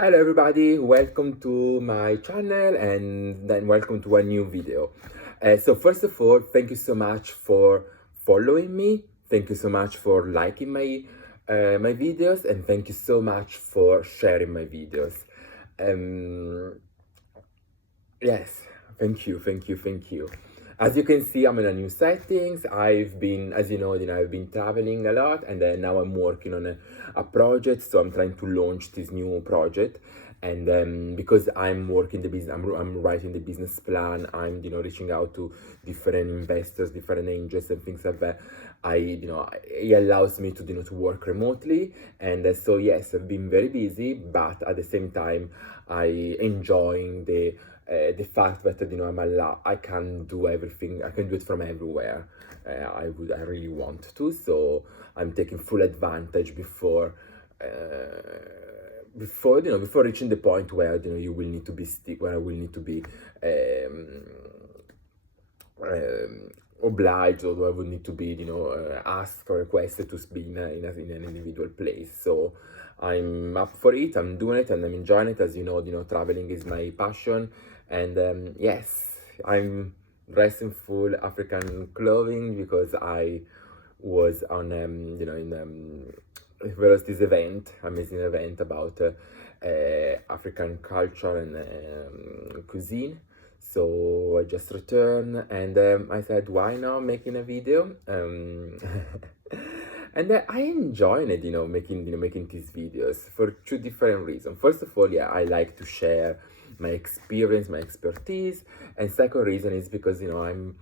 Hello everybody, welcome to my channel and then welcome to a new video. So first of all, thank you so much for following me. Thank you so much for liking my videos, and thank you so much for sharing my videos. Um, Yes, thank you. As you can see, I'm in a new settings. I've been, as I've been traveling a lot, and then now I'm working on a project. So I'm trying to launch this new project, and because I'm working the business, I'm writing the business plan. I'm reaching out to different investors, different angels, and things like that. It allows me to to work remotely, and so yes, I've been very busy, but at the same time, I enjoying the fact that I can do everything. I can do it from everywhere. I really want to. So I'm taking full advantage before reaching the point where you will need to be stick where I will need to be um, obliged, or I would need to be asked or requested to be in an individual place. So I'm up for it, I'm doing it, and I'm enjoying it. As traveling is my passion, and yes, I'm dressed in full African clothing because I was on there was this amazing event about African culture and cuisine. So I just returned, and I said, why not making a video? And I enjoy it, making these videos for two different reasons. First of all, yeah, I like to share my experience, my expertise, and second reason is because I've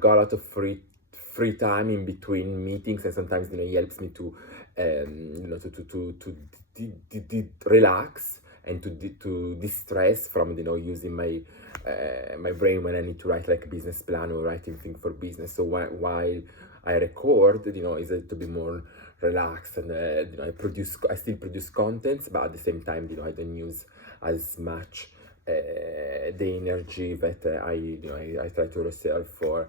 got a lot of free time in between meetings, and sometimes it helps me to relax and to distress from using my brain when I need to write like a business plan or writing thing for business. So while I record, is to be more relaxed, and I still produce contents, but at the same time, I don't use as much the energy that I try to reserve for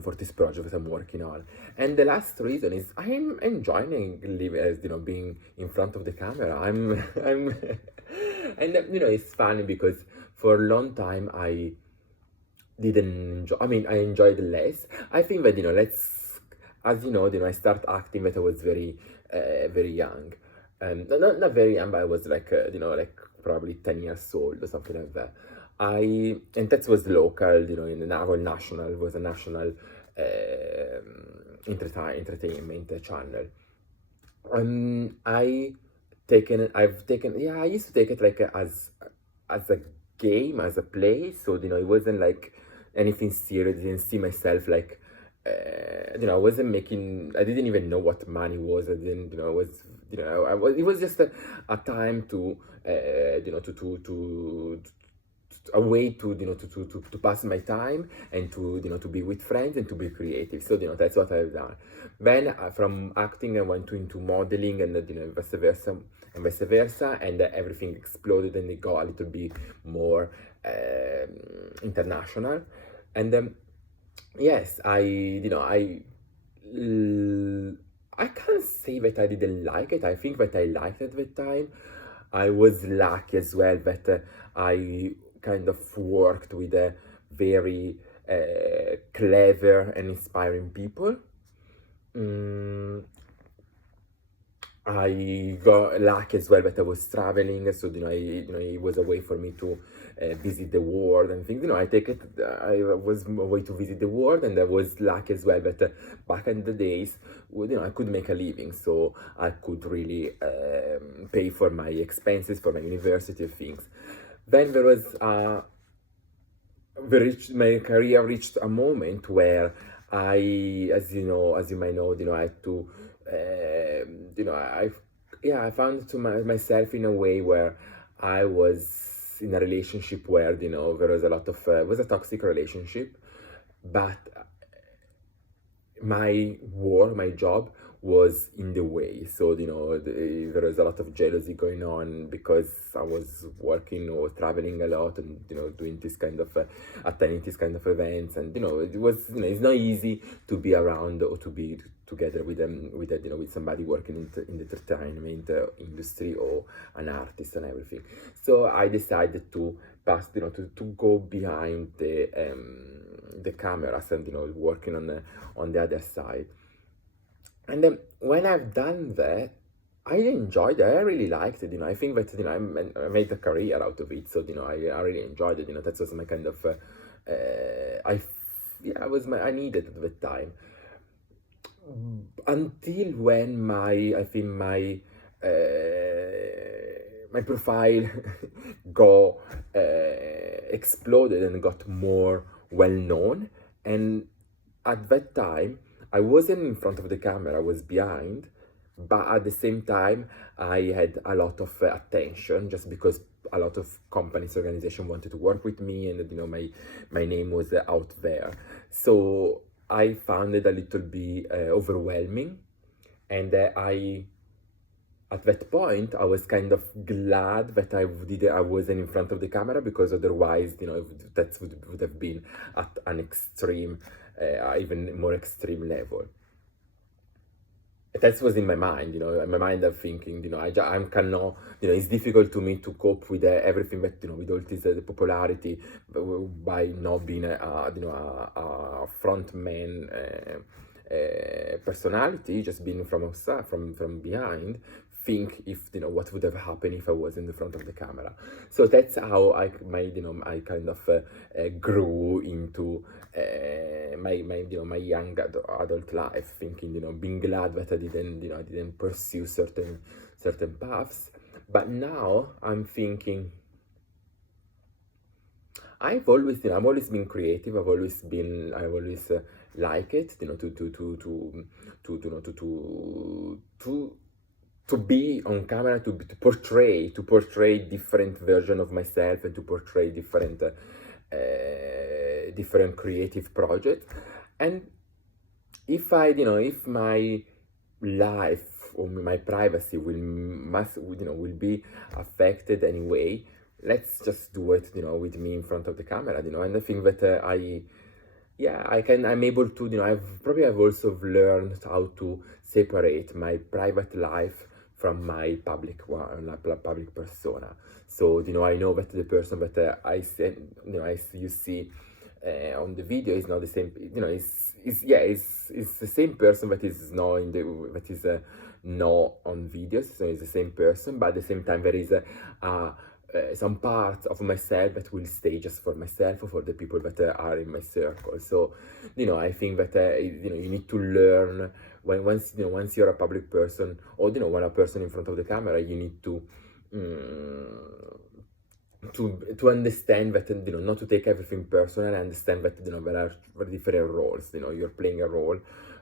for this project that I'm working on. And the last reason is I'm enjoying being in front of the camera. I'm and it's funny because for a long time I didn't enjoy. I mean, I enjoyed less. I think that let's as I start acting that I was very young. Not very young, but I was like like probably 10 years old or something like that. And that was local, in the national, it was a national entertainment channel. I've taken, yeah, I used to take it like as a game, as a play. So it wasn't like anything serious. I didn't see myself like I wasn't making. I didn't even know what money was. I didn't, it was, I was. It was just a time to, a way to to pass my time, and to to be with friends and to be creative. So that's what I've done. Then from acting I went into modeling, and vice versa, and everything exploded, and it got a little bit more international. And yes, I can't say that I didn't like it. I think that I liked it at the time. I was lucky as well that I kind of worked with a very clever and inspiring people. Mm, I got lucky as well that I was traveling, so it was a way for me to visit the world and things. I take it. I was a way to visit the world, and I was lucky as well that back in the days, well, I could make a living, so I could really pay for my expenses for my university things. Then there was my career reached a moment where as you might know, I had to, I found myself in a way where I was in a relationship where, there was a lot of, it was a toxic relationship, but my job was in the way. So, there was a lot of jealousy going on because I was working or traveling a lot, and, doing this kind of, attending this kind of events. And, it was, it's not easy to be around, or to together with with somebody working in the entertainment industry, or an artist and everything. So I decided to pass, to go behind the cameras and working on the other side. And then when I've done that, I enjoyed it. I really liked it. I think that I made a career out of it. So I really enjoyed it. That was my kind of I needed at the time, until when my profile got exploded and got more well known. And at that time, I wasn't in front of the camera, I was behind, but at the same time, I had a lot of attention, just because a lot of companies, organizations wanted to work with me, and my name was out there. So I found it a little bit overwhelming, and at that point, I was kind of glad that I wasn't in front of the camera, because otherwise, that would have been at an extreme, even more extreme level. That was in my mind, in my mind I'm thinking, I cannot, it's difficult to me to cope with everything that, with all this the popularity, by not being a front man personality, just being from outside, from behind. Think if what would have happened if I was in the front of the camera. So that's how I kind of grew into my young adult life, thinking being glad that I didn't pursue certain paths. But now I'm thinking, I've always been creative. I've always like it, to be on camera, to portray different version of myself, and to portray different creative projects. And if my life or my privacy will be affected anyway, let's just do it with me in front of the camera, and I think that I'm able to, I've also learned how to separate my private life from my public public persona. So I know that the person that you see on the video is not the same. It's the same person that is not not on videos. So it's the same person, but at the same time there is some parts of myself that will stay just for myself, or for the people that are in my circle. So I think that you need to learn, once you're a public person, or when a person in front of the camera, you need to understand that not to take everything personal, and understand that there are different roles. You're playing a role,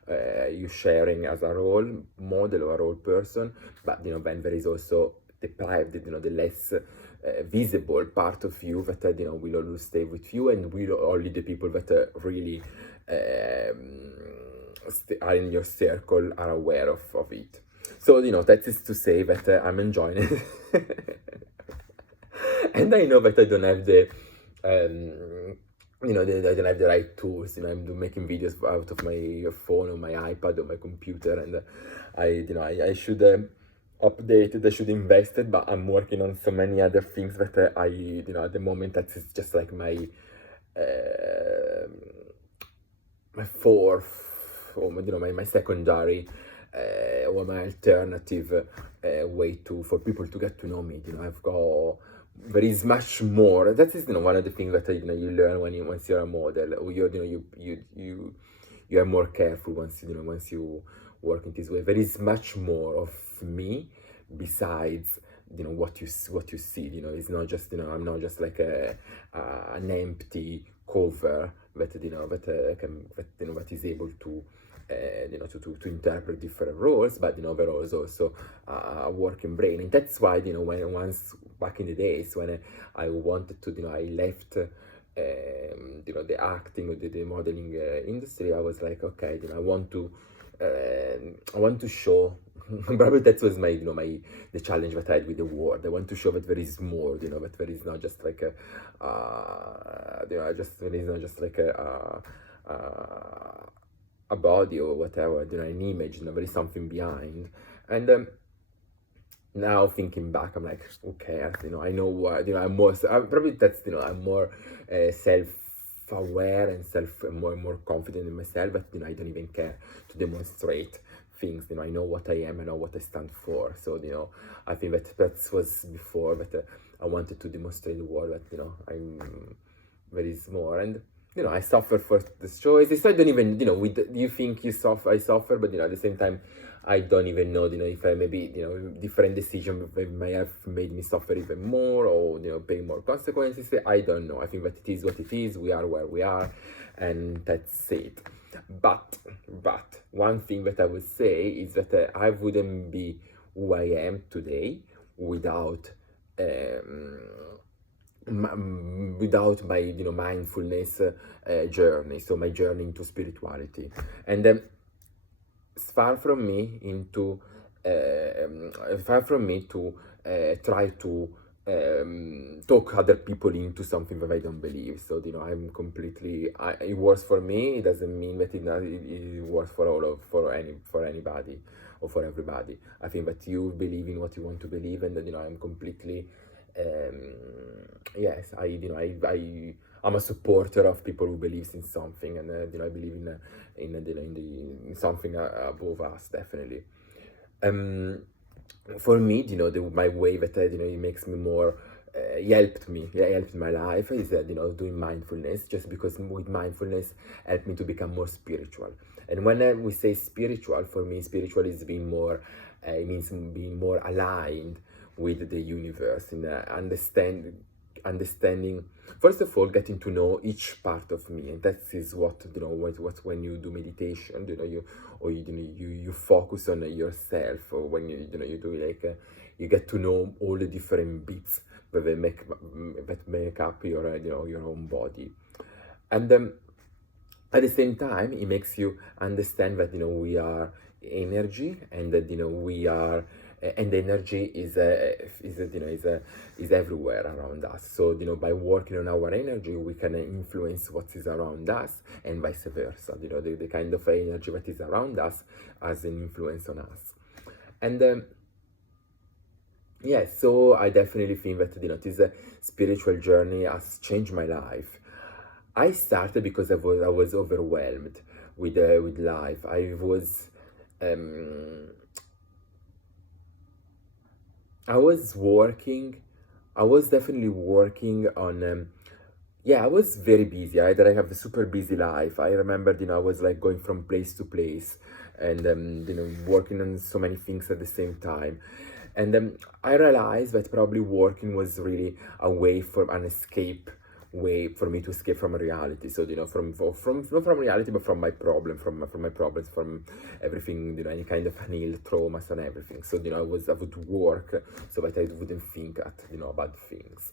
you're sharing as a role model or a role person, but then there is also the private, the less visible part of you that will always stay with you, and will only the people that really are in your circle are aware of it. So that is to say that I'm enjoying it. And I know that I don't have the I don't have the right tools. I'm making videos out of my phone, or my iPad, or my computer, and I should update it, I should invest it, but I'm working on so many other things that at the moment, that is just like my fourth, or my secondary or my alternative way for people to get to know me. There is much more. That is one of the things that you learn once you're a model, or you are more careful once you work in this way. There is much more of me besides what you see. It's not just I'm not just like an empty cover that that is able to to interpret different roles, but there is also a working brain. And that's why once back in the days when I wanted to I left the acting or the modeling industry, I was like, okay, I want to show. Probably that was my the challenge that I had with the word. I want to show that there is more, that there is not just like there is not just like a body or whatever, an image, there is something behind. And now thinking back, I'm like, okay, I know what, I'm more, probably that's, I'm more self-aware and more confident in myself, but, I don't even care to demonstrate things, I know what I am, I know what I stand for. So, I think that was before, but I wanted to demonstrate the world that, I'm very small. And, I suffer for this choices. I don't even, you think I suffer, but, at the same time, I don't even know, if I maybe, different decisions may have made me suffer even more, or, pay more consequences. I don't know. I think that it is what it is. We are where we are, and that's it. But one thing that I would say is that I wouldn't be who I am today without without my mindfulness journey, so my journey into spirituality. And far from me to try to talk other people into something that I don't believe. So I'm completely, it works for me. It doesn't mean that it works for anybody or for everybody. I think that you believe in what you want to believe, and I'm completely yes, I'm a supporter of people who believes in something, and I believe in something above us, definitely. For me, my way that it makes me more helped my life is that doing mindfulness, just because with mindfulness helped me to become more spiritual. And when we say spiritual, for me, spiritual is being more, it means being more aligned with the universe, in understanding, first of all, getting to know each part of me. And that is what when you do meditation, you focus on yourself, or when you do you get to know all the different bits that make up your own body. And at the same time, it makes you understand that we are energy, and that we are and energy is everywhere around us. So by working on our energy, we can influence what is around us, and vice versa. The kind of energy that is around us has an influence on us. And yeah, so I definitely think that this spiritual journey has changed my life. I started because I was overwhelmed with life. I was working. I was definitely working on. Yeah, I was very busy. I have a super busy life. I remember, I was like going from place to place, and working on so many things at the same time. And I realized that probably working was really a way for an escape way for me to escape from reality. So from not from reality, but from my my problems, from everything, any kind of unhealed traumas and everything. So I would work so that I wouldn't think about things.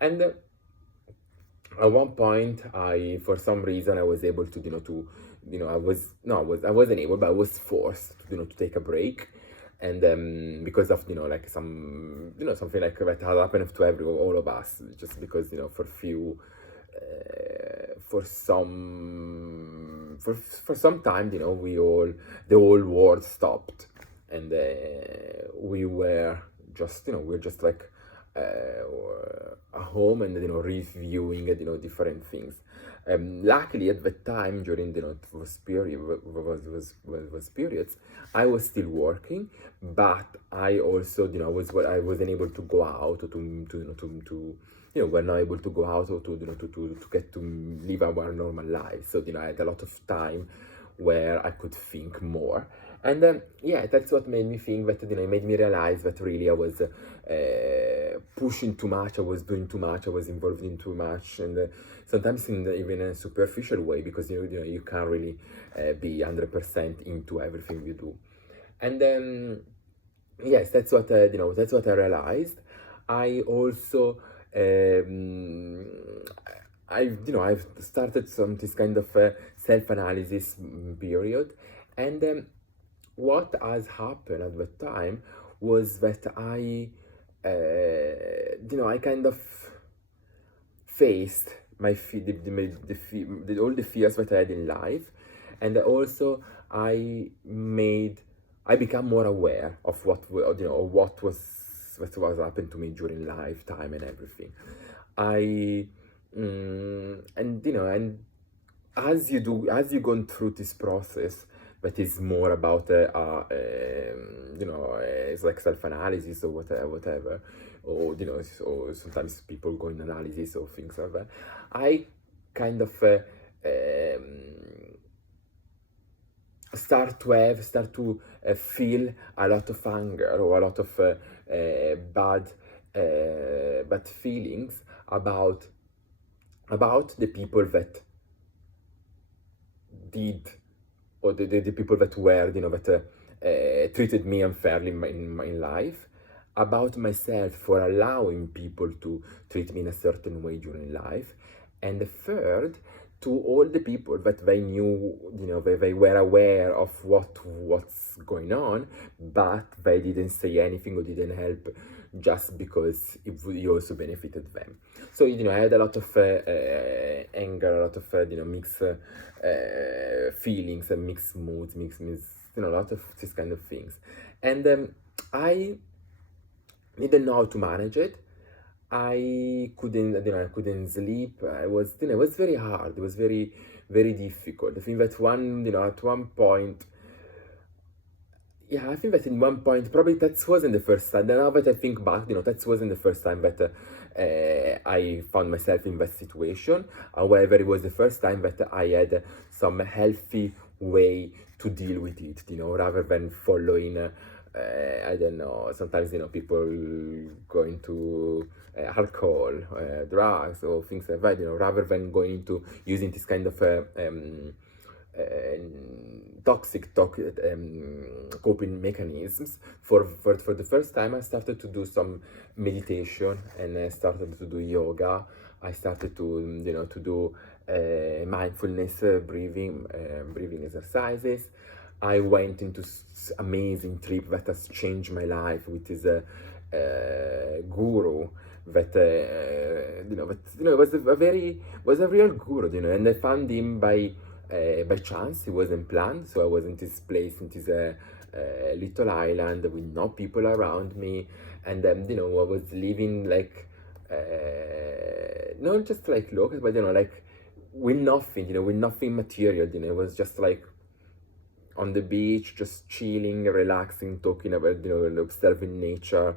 And at one point, for some reason, I was able to I wasn't able, but I was forced to take a break. And because of like some something like that had happened to all of us, just because for some time, the whole world stopped, and we were just like at home, and reviewing different things. Luckily, at the time, during those periods, I was still working, but I also I wasn't able to go out, or we're not able to go out, or to get to live our normal life. So I had a lot of time where I could think more. And yeah, that's what made me think that it made me realize that really I was pushing too much, I was doing too much, I was involved in too much, and sometimes even a superficial way, because you can't really be 100% into everything you do. And then yes, that's what that's what I realized. I also I've started this kind of self-analysis period. And what has happened at the time was that I kind of faced all the fears that I had in life, and also I become more aware of what was happened to me during lifetime and everything. I and and as you go through this process that is more about it's like self-analysis or whatever, or so sometimes people go in analysis or things like that. I kind of start to feel a lot of anger or a lot of bad feelings about the people that did, or the people that were, that treated me unfairly in my life, about myself for allowing people to treat me in a certain way during life, and the third, to all the people that they knew, they were aware of what's going on, but they didn't say anything or didn't help just because it also benefited them. So I had a lot of anger, a lot of mixed feelings and mixed moods, a lot of these kind of things, and I didn't know how to manage it. I couldn't sleep. It was very hard. It was very, very difficult. I think that at one point, yeah, I think that in one point, probably that wasn't the first time. Now that I think back, that wasn't the first time that I found myself in that situation. However, it was the first time that I had some healthy way to deal with it, rather than following, I don't know, sometimes, people going to alcohol, drugs, or things like that, rather than going into using this kind of toxic coping mechanisms. For the first time, I started to do some meditation, and I started to do yoga. I started to to do mindfulness breathing exercises. I went into amazing trip that has changed my life with this guru that was a real guru, and I found him by chance. It wasn't planned. So I was in this place, in this little island with no people around me, and then I was living like not just like local, but like with nothing, with nothing material. It was just like on the beach, just chilling, relaxing, talking about, observing nature,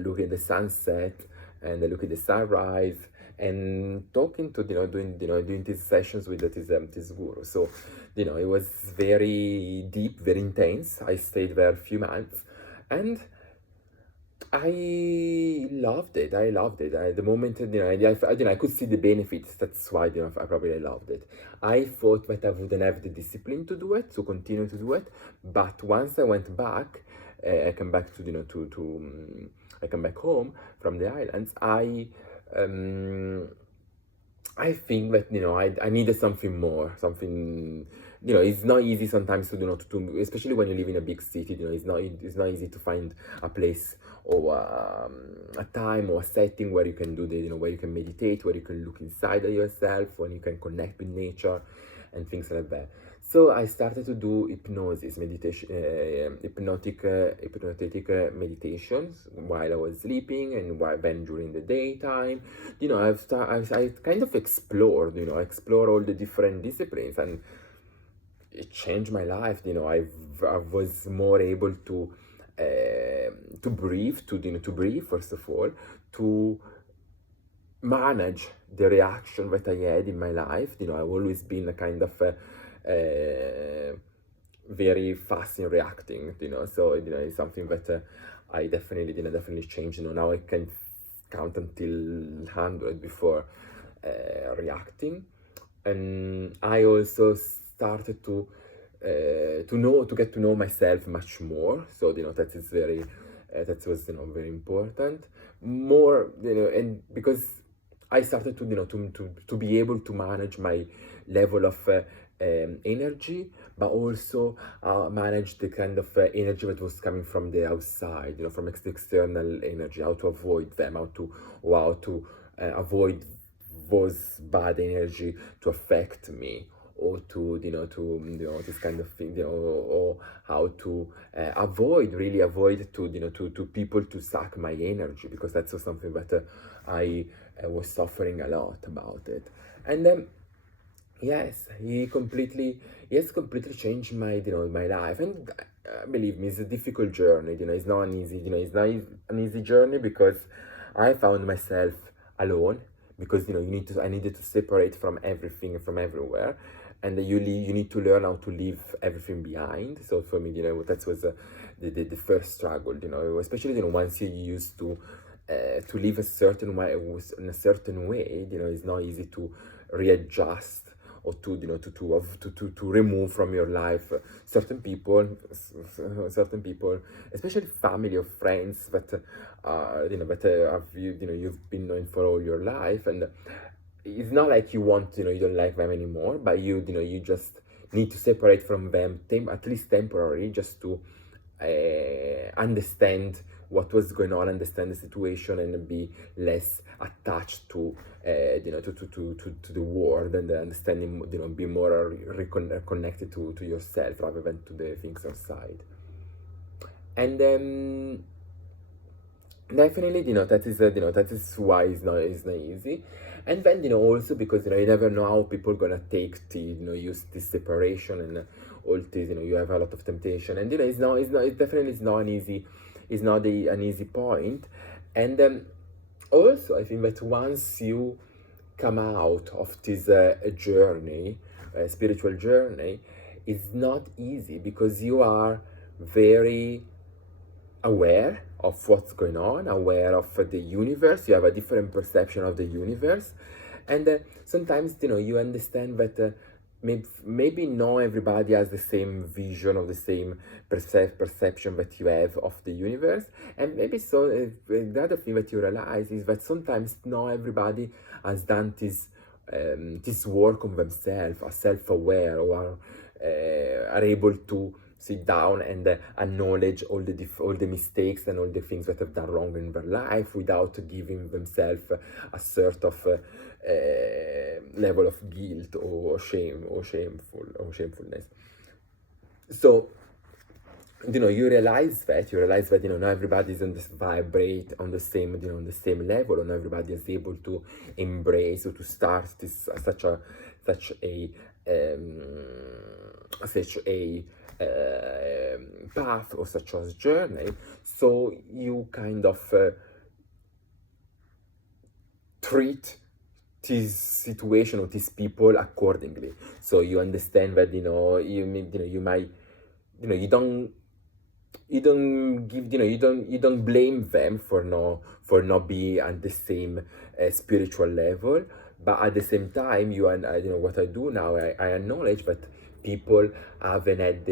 looking at the sunset, and look at the sunrise, and talking to, doing these sessions with this guru. So, it was very deep, very intense. I stayed there a few months, and I loved it. I loved it. The moment, I could see the benefits. That's why, I probably loved it. I thought that I wouldn't have the discipline to do it, to continue to do it. But once I went back, I came back I come back home from the islands. I think that I needed something more, something. It's not easy sometimes to especially when you live in a big city. It's not easy to find a place or a time or a setting where you can do where you can meditate, where you can look inside of yourself, when you can connect with nature, and things like that. So I started to do hypnosis, meditation, hypnotic meditations while I was sleeping, and then during the daytime. I kind of explored, explore all the different disciplines, and it changed my life. I was more able to breathe, to breathe first of all, to manage the reaction that I had in my life. I've always been a kind of very fast in reacting. So it's something that I definitely changed. Now I can count until 100 before reacting, and I also started to get to know myself much more. So that is very that was very important. More, and because I started to be able to manage my level of energy, but also manage the kind of energy that was coming from the outside, from external energy, how to avoid them, how to avoid those bad energy to affect me, or to this kind of thing, or how to really avoid to to people to suck my energy, because that's also something that I was suffering a lot about it. And then yes, he has completely changed my my life. And believe me, it's a difficult journey. It's not an easy, it's not an easy journey, because I found myself alone, because I needed to separate from everything, from everywhere, and you need to learn how to leave everything behind. So for me, that was the first struggle. Especially once you're used to live a certain way, in a certain way. It's not easy to readjust, or to to remove from your life certain people, especially family or friends that have you've been knowing for all your life. And it's not like you don't like them anymore, but you just need to separate from them, at least temporarily, just to understand what was going on, understand the situation, and be less attached to to the world, and understanding, be more connected to yourself rather than to the things outside. And definitely, that is why it's not easy. And then, also because, you never know how people are gonna take use this separation, and all this, you have a lot of temptation. And, it definitely is not an easy, an easy point. And also, I think that once you come out of this journey, spiritual journey, it's not easy, because you are very aware of what's going on, aware of the universe. You have a different perception of the universe. And sometimes, you understand that maybe not everybody has the same vision, or the same perception that you have of the universe. And maybe so the other thing that you realize is that sometimes not everybody has done this work on themselves, are self-aware, or are able to sit down and acknowledge all the mistakes and all the things that have done wrong in their life, without giving themselves a sort of level of guilt, or shame, or shamefulness. So you realize that not everybody is on this vibrate on the same on the same level, and everybody is able to embrace, or to start such a path, or such a journey. So you kind of treat this situation, or these people, accordingly. So you understand that you might you don't give you don't blame them for not being at the same spiritual level. But at the same time, what I do now, I acknowledge that people haven't had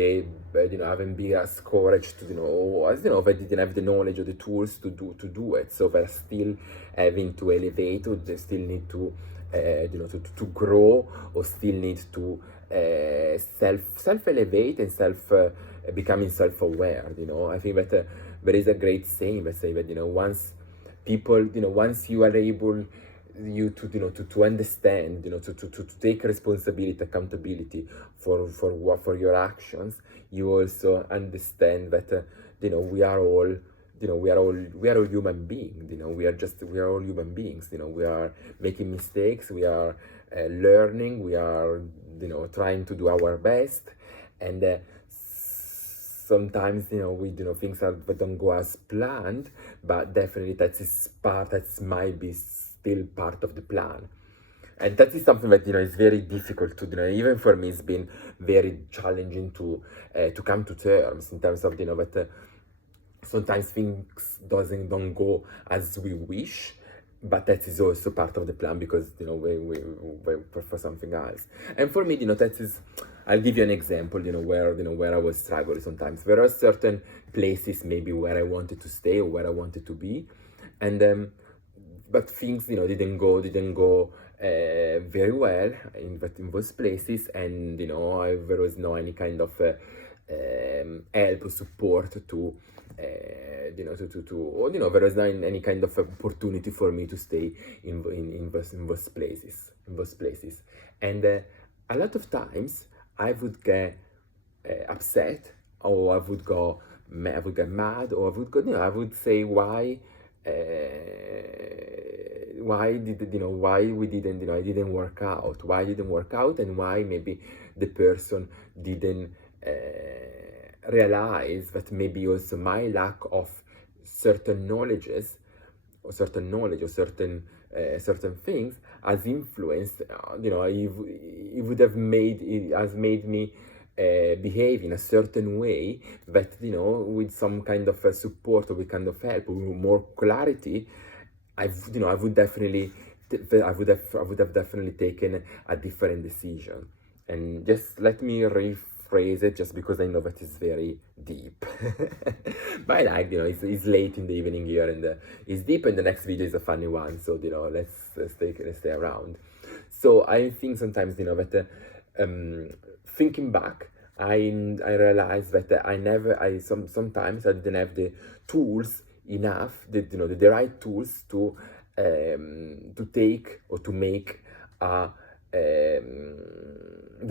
haven't been as courage to or as they didn't have the knowledge or the tools to do it. So they're still having to elevate, or they still need to to grow, or still need to self elevate, and becoming self-aware. I think that there is a great saying that say that once people once you are able to understand, to take responsibility, accountability for your actions, you also understand that we are all we are all human beings. We are all human beings. We are making mistakes, we are learning, we are trying to do our best. And sometimes things that don't go as planned, but definitely that might be still part of the plan. And that is something that is very difficult to do. Even for me, it's been very challenging to come to terms, in terms of that sometimes things don't go as we wish, but that is also part of the plan, because we prefer something else. And for me, that is, I'll give you an example, where I was struggling. Sometimes there are certain places maybe where I wanted to stay, or where I wanted to be, and but things didn't go very well in those places. And there was no any kind of help or support to or there was not any kind of opportunity for me to stay in those places. And a lot of times I would get upset, or I would get mad, or I would go, I would say why did why we didn't it didn't work out, why it didn't work out, and why maybe the person didn't realize that maybe also my lack of certain knowledges or certain knowledge or certain things has influenced, it would have made it has made me behave in a certain way that, with some kind of support or with kind of help or more clarity, I would definitely I would have definitely taken a different decision. And just let me rephrase it, just because I know that it's very deep. But I like, it's late in the evening here, and it's deep, and the next video is a funny one. So, let's stay around. So I think sometimes, that thinking back, I realized that sometimes I didn't have the tools enough, the right tools to take or to make the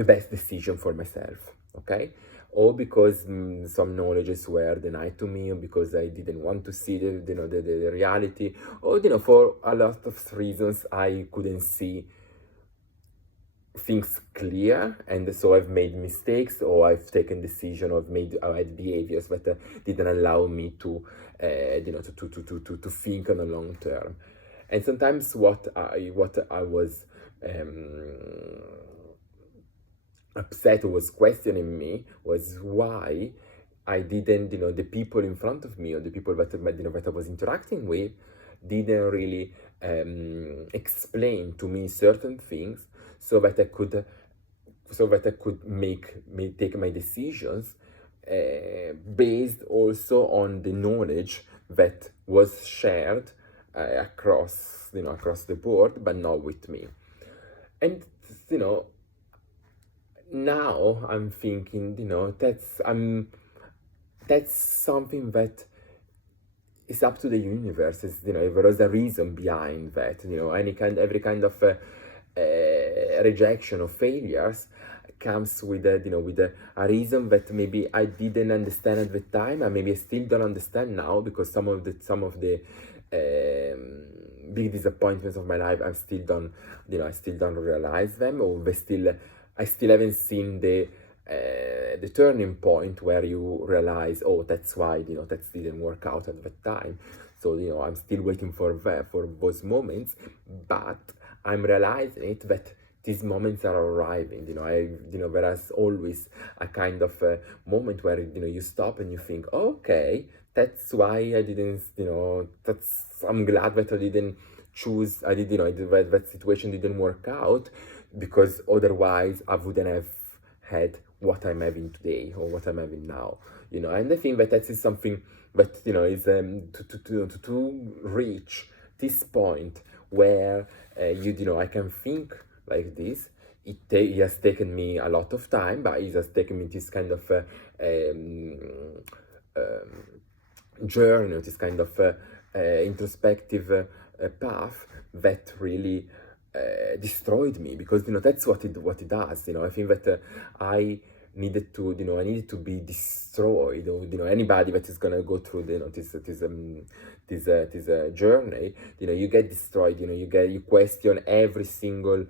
best decision for myself. Okay, or because some knowledges were denied to me, or because I didn't want to see the reality, or for a lot of reasons I couldn't see things clear, and so I've made mistakes, or I've taken decision, or I had behaviors that didn't allow me to to think on a long term. And sometimes what I was upset, or was questioning me, was why I didn't, the people in front of me, or the people that that I was interacting with, didn't really explain to me certain things, so that I could take my decisions based also on the knowledge that was shared across the board, but not with me. And now I'm thinking, that's something that is up to the universe. There is a reason behind that. Every kind of rejection or failures comes with a reason that maybe I didn't understand at the time, and maybe I still don't understand now, because some of the big disappointments of my life I still don't realize them, or I still haven't seen the turning point where you realize, oh, that's why that didn't work out at that time. So I'm still waiting for those moments, but I'm realizing it, that these moments are arriving. There is always a kind of moment where you stop and you think, oh, okay, that's why I didn't. I'm glad that I didn't choose. That situation didn't work out, because otherwise I wouldn't have had what I'm having today, or what I'm having now. And I think that is something that is to reach this point where I can think like this. It has taken me a lot of time, but it has taken me this kind of journey, this kind of introspective path that really destroyed me, because that's what it does. I think that I needed to be destroyed, or anybody that is gonna go through this journey, you get destroyed. You question every single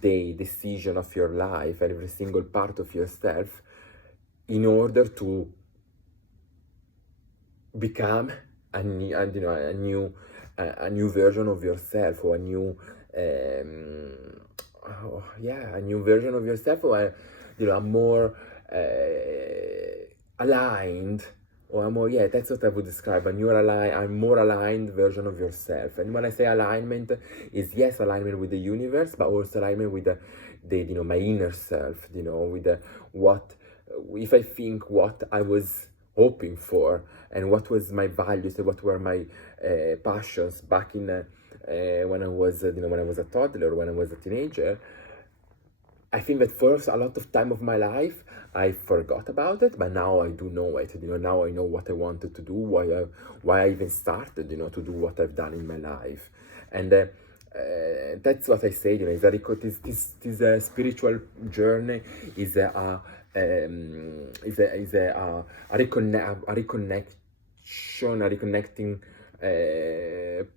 day decision of your life, every single part of yourself, in order to become a new version of yourself, or a new version of yourself, or a more aligned, or a more, that's what I would describe, a more aligned version of yourself. And when I say alignment, is yes, alignment with the universe, but also alignment with my inner self. With what, if I think what I was hoping for, and what was my values, and what were my passions back in when I was a toddler, when I was a teenager. I think that first, a lot of time of my life, I forgot about it, but now I do know it. Now I know what I wanted to do, why I even started, to do what I've done in my life. And that's what I say, is that this spiritual journey is a reconnection, a reconnecting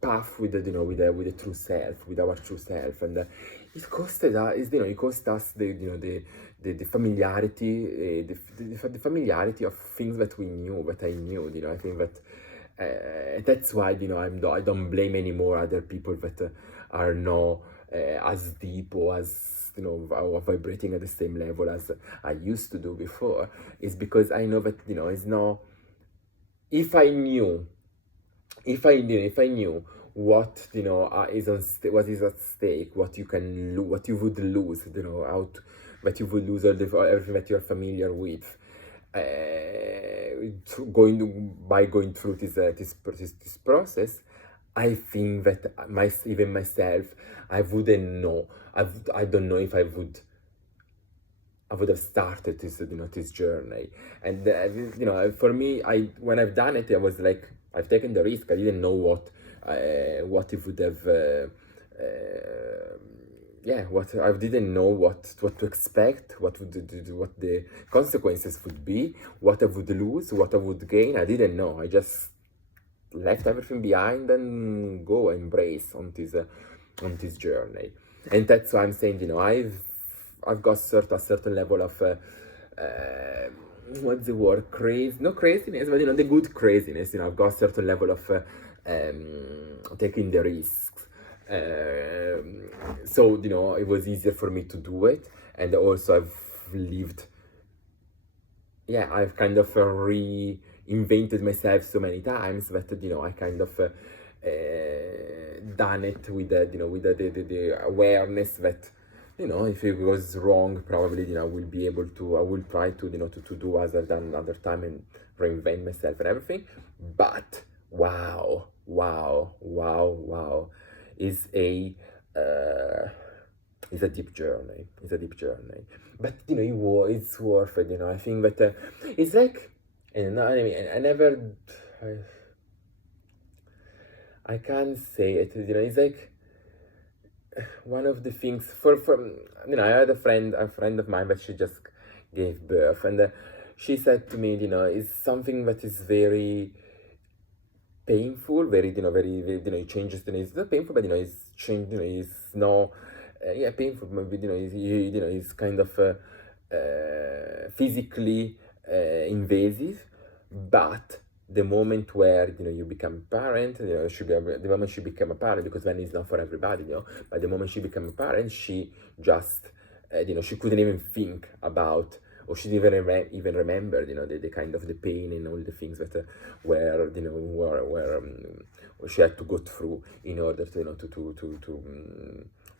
path with the, with the true self, with our true self. And it costed us, it cost us the familiarity, the familiarity of things that we knew, that I knew. I think that that's why, I don't blame anymore other people that are not as deep or as, are vibrating at the same level as I used to do before. Is because I know that, it's not, if I knew, if I knew what, is what is at stake, what you can what you would lose, out, that you would lose everything that you're familiar with, going through this process. I think that even myself, I wouldn't know. I don't know if I would have started this journey. And for me, when I've done it, I was like, I've taken the risk. I didn't know what it would have. What I didn't know what to expect, what the consequences would be, what I would lose, what I would gain. I didn't know. I just left everything behind and go embrace on this journey. And that's why I'm saying, I've got a certain level of what's the word, not craziness, but the good craziness. I've got a certain level of taking the risks. So it was easier for me to do it. And also I've lived, I've kind of reinvented myself so many times that I kind of done it with the awareness that if it goes wrong, probably I will try to to do as I've done another time and reinvent myself and everything. But wow, is a deep journey. It's a deep journey. But it's worth it. I think that it's like, and I mean, I can't say it. It's like one of the things for I had a friend of mine that she just gave birth, and she said to me, it's something that is very painful, very it changes it's not painful, but it's changed, it's not painful, maybe it's kind of physically invasive. But the moment where you become a parent, should be the moment she became a parent, because then it's not for everybody, but the moment she became a parent, she just she couldn't even think about, or she didn't even remember the kind of the pain and all the things that were she had to go through in order to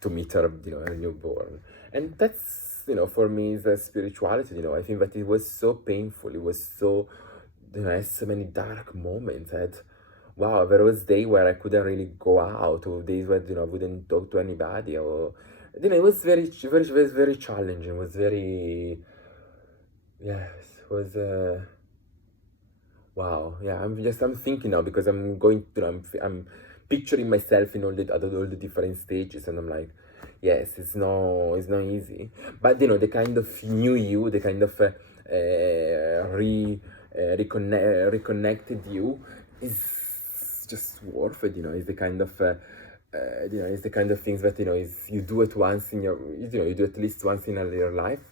meet her her newborn. And that's for me is spirituality. I think that it was so painful, it was so I had so many dark moments. Wow, there was days where I couldn't really go out, or days where I wouldn't talk to anybody, or it was very challenging. It was very, yes, it was wow. Yeah, I'm thinking now, because I'm going to I'm picturing myself in all the different stages, and I'm like, yes, it's not easy, but the kind of new you, the kind of reconnected you is just worth it. It's the kind of it's the kind of things that is you do it once in your you do it at least once in your life.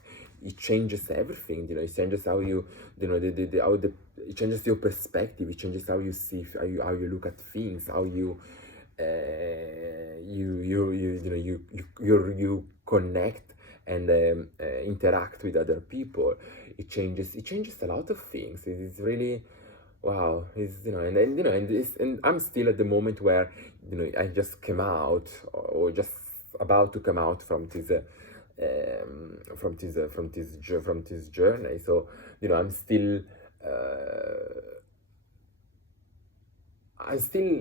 It changes everything. It changes how you it changes your perspective. It changes how you see, how you look at things, how you you connect and interact with other people. It changes a lot of things. It's really wow. It's and I'm still at the moment where I just came out, or just about to come out from this from this journey. So I'm still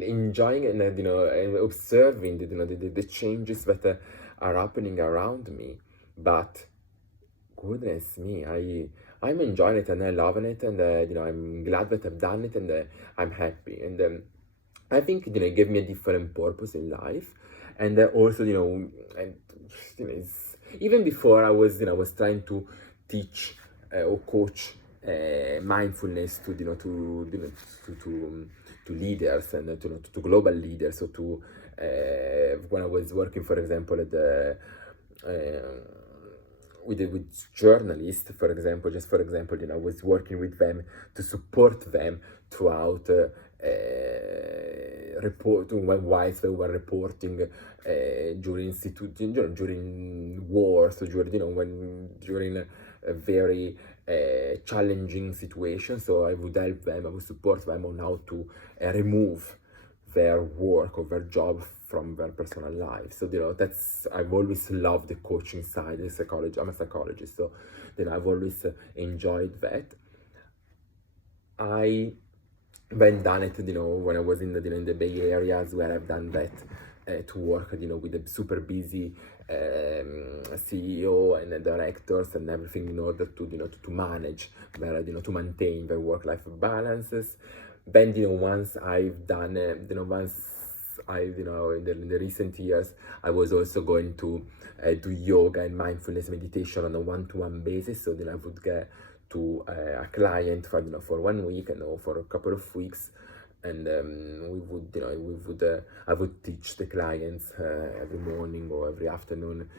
enjoying it, and and observing the changes that are happening around me. But goodness me, I'm enjoying it, and I'm loving it, and I'm glad that I've done it, and I'm happy. And I think it gave me a different purpose in life. And also, and even before I was trying to teach or coach mindfulness to to leaders and to global leaders. So to when I was working, for example, at the with journalists, for example, just for example, I was working with them to support them throughout report whilst they were reporting during during wars, so during a very challenging situation. So I would help them, I would support them on how to remove their work or their job from their personal life. So that's, I've always loved the coaching side, the psychology. I'm a psychologist, so I've always enjoyed that. I then done it, when I was in the Bay Areas, where I've done that to work, with a super busy CEO and directors and everything, in order to to manage their, to maintain their work-life balances. Then, once I've done, once I, in the recent years, I was also going to do yoga and mindfulness meditation on a one-to-one basis. So I would get to a client for for 1 week and for a couple of weeks, and I would teach the clients every morning or every afternoon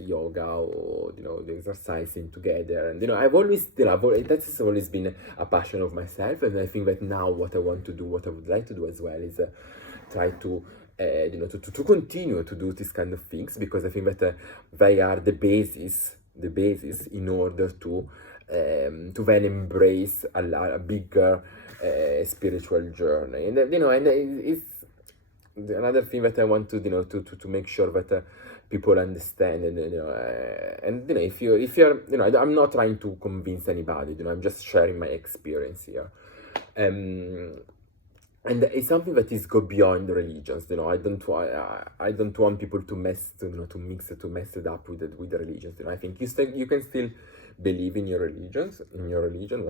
yoga, or the exercising together. And I've always, that's always been a passion of myself, and I think that now what I want to do, what I would like to do as well, is try to to continue to do this kind of things, because I think that they are the basis in order to then embrace a bigger spiritual journey. And and it's another thing that I want to to make sure that people understand. And if you're I'm not trying to convince anybody, I'm just sharing my experience here. And it's something that is go beyond religions. I don't want people to mess to mess it up with the religions. I think you can still believe in your religion,